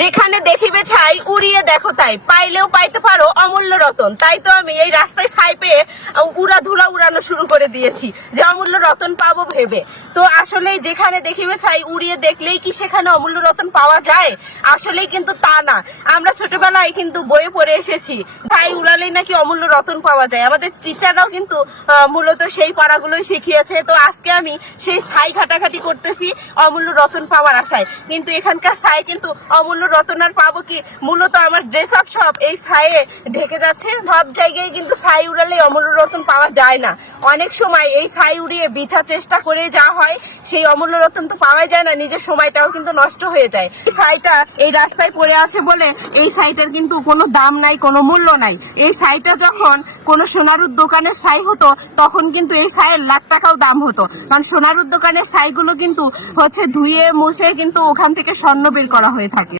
যেখানে দেখিবে ছাই উড়িয়ে দেখো তাই, পাইলেও পাইতে পারো অমূল্য রতন। তাই তো আমি এই রাস্তায় ছাই পেয়ে উড়াধুলা উড়ানো শুরু করে দিয়েছি যে অমূল্য রতন পাবো ভেবে। তো আসলে যেখানে দেখিবে ছাই উড়িয়ে দেখলেই কি সেখানে অমূল্য রতন পাওয়া যায়? আসলেই কিন্তু তা না। আমরা ছোটবেলায় কিন্তু বইয়ে পড়ে এসেছি ছাই উড়ালেই নাকি অমূল্য রতন পাওয়া যায়। আমাদের টিচাররাও কিন্তু মূলত সেই পড়াগুলোই শিখিয়েছে। তো আজকে আমি সেই ছাই ঘাটাঘাটি করতেছি অমূল্য রতন পাওয়ার আশায়, কিন্তু এখানকার ছাই কিন্তু অমূল্য রতন আর পাবো কি? মূলত আমার ড্রেস আপ সব এই ছাইয়ে ঢেকে যাচ্ছে। সব জায়গায় কিন্তু ছাই উড়ালে অমূল্য রতন পাওয়া যায় না। অনেক সময় এই ছাই উড়িয়ে বৃথা চেষ্টা করে যা হয়, সেই অমূল্য রতন তো পাওয়াই যায় না, নিজের সময়টাও কিন্তু নষ্ট হয়ে যায়। এই ছাইটা এই রাস্তায় পড়ে আছে বলে এই ছাইটার কিন্তু কোনো দাম নাই, কোনো মূল্য নাই। এই ছাইটা যখন কোনো সোনারুর দোকানের ছাই হতো তখন কিন্তু এই ছাইয়ের লাখ টাকাও দাম হতো, কারণ সোনারুর দোকানের ছাইগুলো কিন্তু হচ্ছে ধুয়ে মুছে কিন্তু ওখান থেকে স্বর্ণ বের করা হয়ে থাকে।